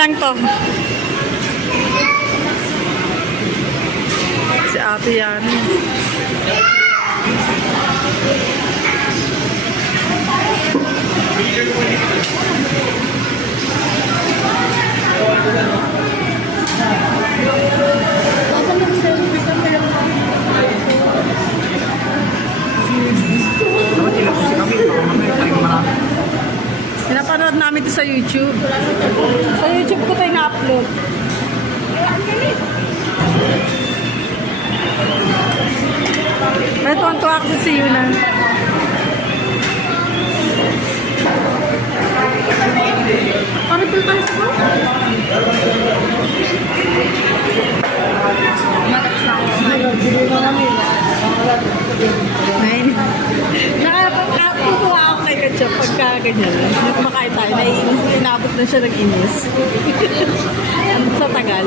lang to. Si ate yan. Pinapanood namin ito sa YouTube. Sa YouTube ko tayo na-upload. Pero tuwan-tuwa ako sa siyo na. Parang pala tayo sa ko? Nakakatuwa ako kay Katsup pagka ganyan. Hindi kumakain tayo, naiinis, inabot na siya ng inis. Ano sa tagal?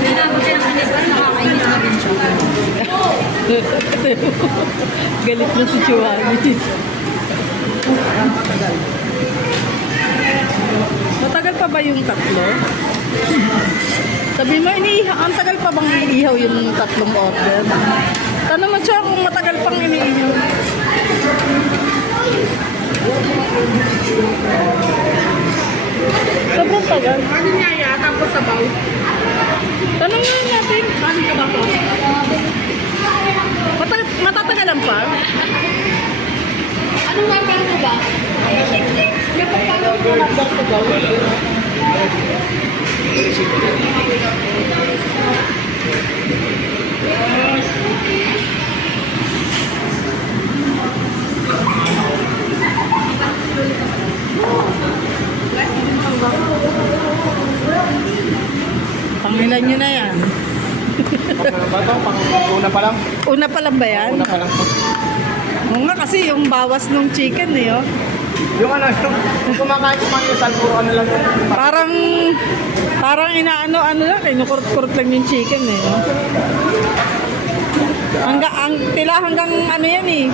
Inabot siya ng inis, mas nakakainis na rin siya. Galit na si Chuhani. Matagal pa ba yung tatlo? Sabi mo, ang tagal pa bang iniihaw yung tatlong order? Tanong mo siya kung matagal pang iniihaw. Sobrang tagal. Ano niya yan? Tapos sabaw. Tanong nga natin. Ano ka ba po? Matatagalan pa? Anong number mo ba? 666. Kapag paano mo number ko ba? Pangilan nyo na yan. Una pa lang. Una pa lang ba yan? Una pa lang po. Oo nga kasi yung bawas ng chicken eh, oh. Yung ano, yung kumakain ko man yung salpuro, ano lang yun. Parang inaano-ano lang, kinukurot-kurot lang yung chicken eh, oh. Hanggang ano yan eh.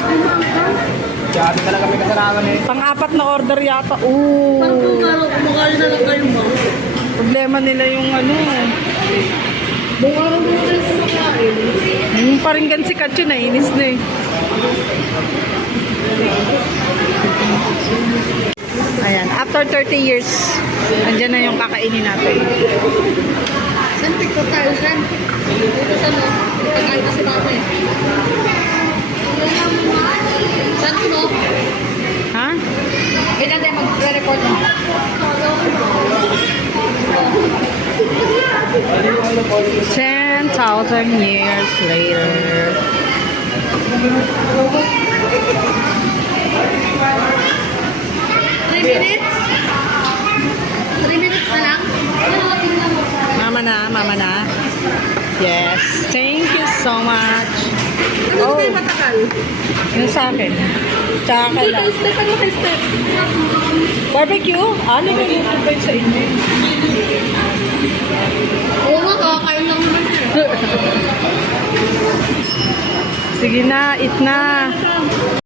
Grabe talaga may kasalanan eh. Pang-apat na order yata. Ooh. Kumakain na lang kayo ba? Problema nila yung ano. Buong araw mo na sa makain. Yung paringgan si Katsu na, inis na eh. Ayan, after 30 years, andyan na yung kakainin natin. Saan picture tayo? Saan? Dito sa no? Pagkain na si mama eh. Saan ko no? Ha? Wait natin, mag-report mo. 10,000 years later. 3 minutes? 3 minutes na lang? Mama na. Yes, thank you so much. Ano kayo matagal? Yung sa akin. Tsaka lang. Step, ano kayo step? Barbecue? Ano yung YouTube ba yun sa inyo? Oo nga, kakakain lang naman siya. Sige na, eat na.